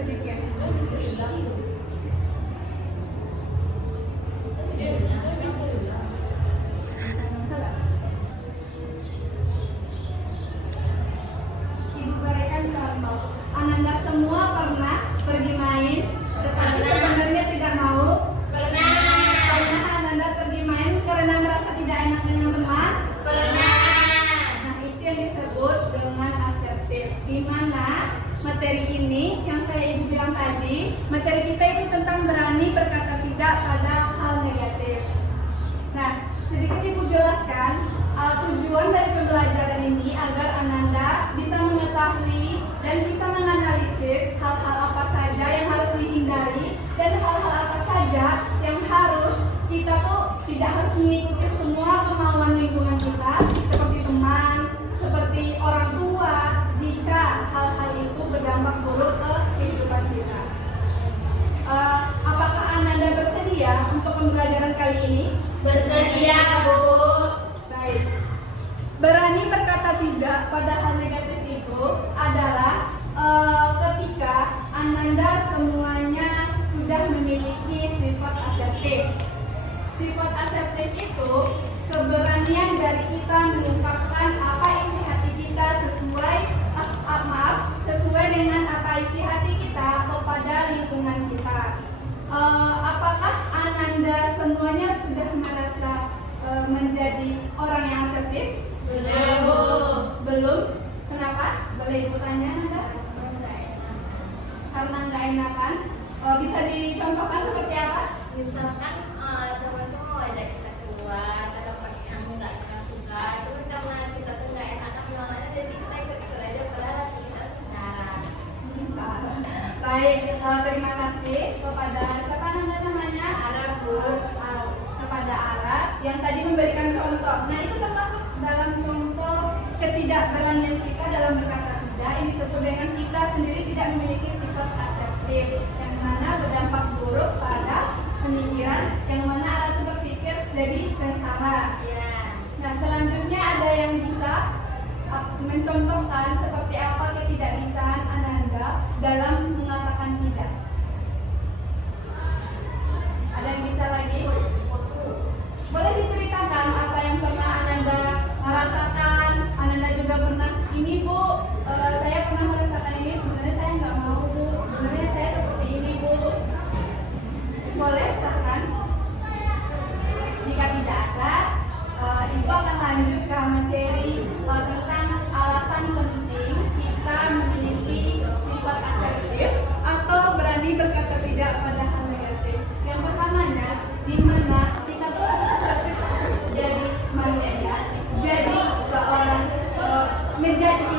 sedikit. Ibu berikan contoh. Ananda semua pernah pergi main, tetapi sebenarnya tidak mau. Pernah. Pernah Ananda pergi main karena merasa tidak enak dengan teman. Pernah. Nah, itu yang disebut dengan asertif. Di mana materi ini yang saya ibu bilang tadi, materi kita itu tentang berani berkata tidak pada hal negatif. Nah, sedikit ibu jelaskan tujuan dari pembelajaran ini agar Ananda bisa mengetahui dan bisa menganalisis hal-hal apa saja yang harus dihindari dan hal-hal apa saja yang harus kita tuh tidak harus mengikuti semua kemauan lingkungan kita seperti teman, seperti orang tua jika hal-hal itu berdampak buruk ke kehidupan kita. Apakah Ananda bersedia untuk pembelajaran kali ini? Bersedia, Bu. Baik. Berani berkata tidak pada hal negatif itu adalah ketika Ananda semuanya sudah memiliki sifat asertif. Sifat asertif itu keberanian dari kita mengungkapkan apa isi hati kita sesuai dengan apa isi hati kita kepada lingkungan kita. Apakah Ananda semuanya sudah merasa menjadi orang yang asertif? Sudah, Bu. Belum? Kenapa? Boleh ibu tanya Ananda? Karena nggak enakan. Bisa dicontohkan seperti apa? Misalkan teman tuh mau ajak kita keluar, tempat yang nggak kita suka, itu kan karena kita tuh nggak enak bilangnya, jadi kita ikut aja padahal kita bicara. Baik, terima kasih kepada siapa namanya? Ara, Bu. Kepada Ara yang tadi memberikan contoh. Nah, itu termasuk dalam contoh ketidakberanian kita dalam berkata tidak. Ini disebut dengan kita sendiri tidak memiliki sifat asertif yang mana berdampak buruk pada pemikiran yang mana Ara itu berpikir jadi sengsara. Ya. Nah, selanjutnya ada yang bisa mencontohkan seperti apa ketidakbisaan Ananda dalam mengatakan tidak. Ada yang bisa lagi? Boleh diceritakan apa yang pernah Ananda merasakan? Ananda juga pernah, ini Bu, saya pernah merasakan ini, sebenarnya saya nggak mau Bu, sebenarnya saya seperti ini Bu. Boleh, silahkan. Jika tidak ada, Ibu akan lanjut ke materi tentang alasan penting kita memiliki sifat asertif atau berani berkata tidak pada hal negatif. Yang pertamanya, di mana kita tuh asertif jadi manusia, jadi seorang menjadi